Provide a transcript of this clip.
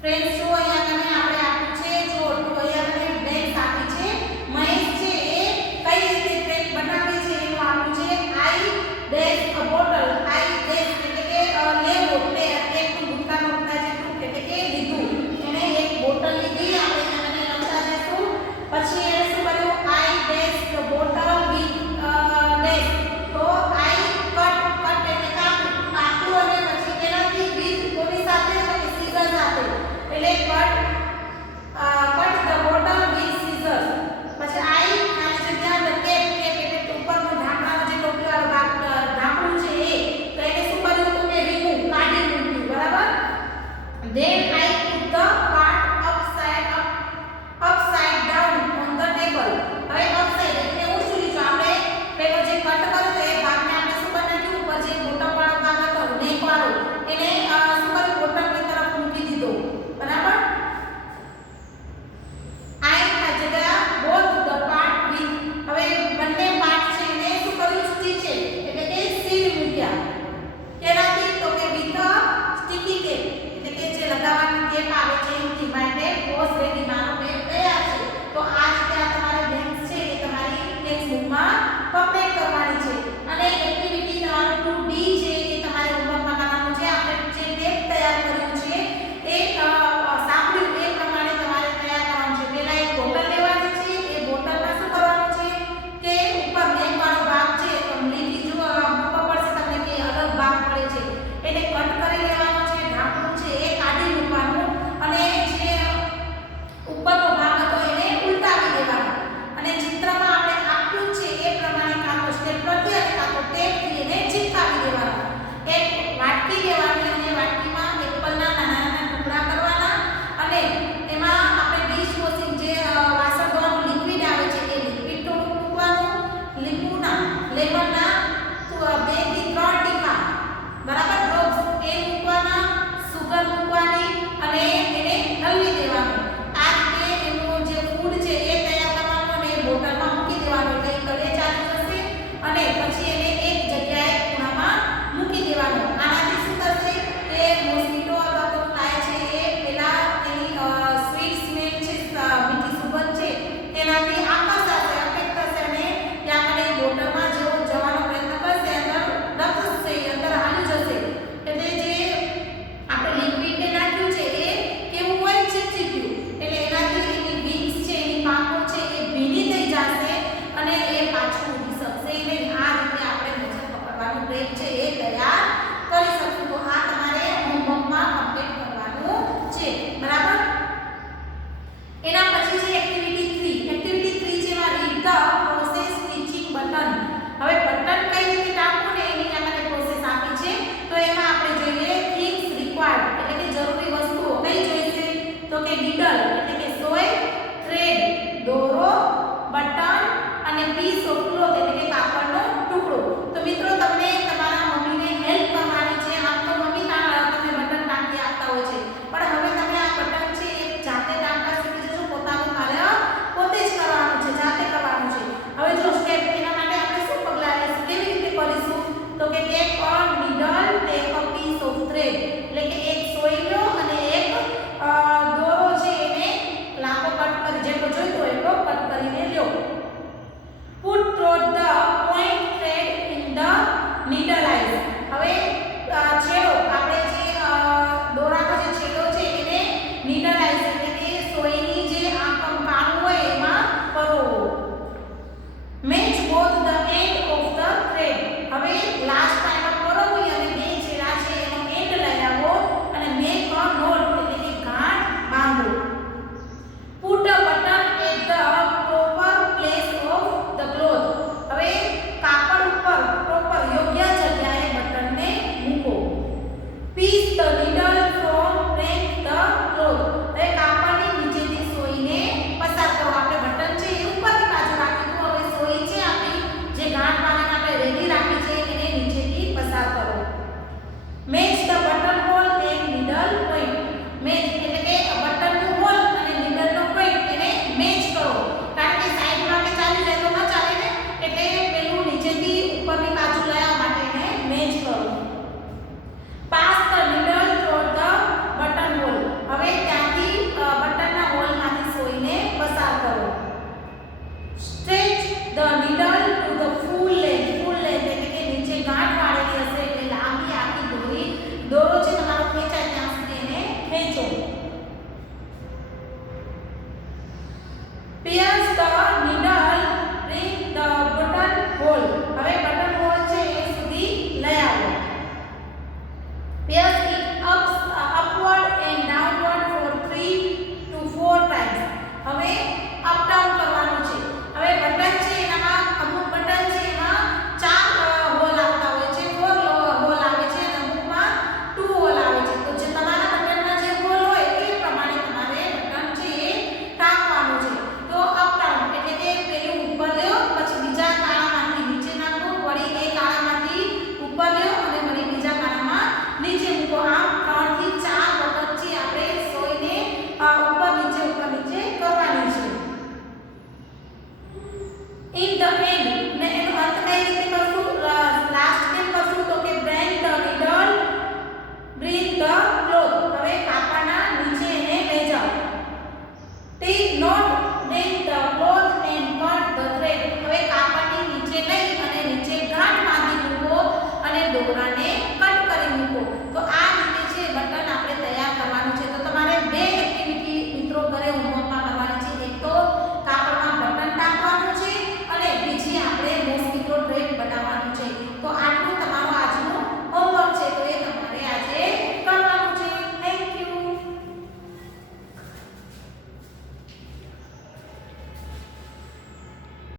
Friends, negócio ધોરણને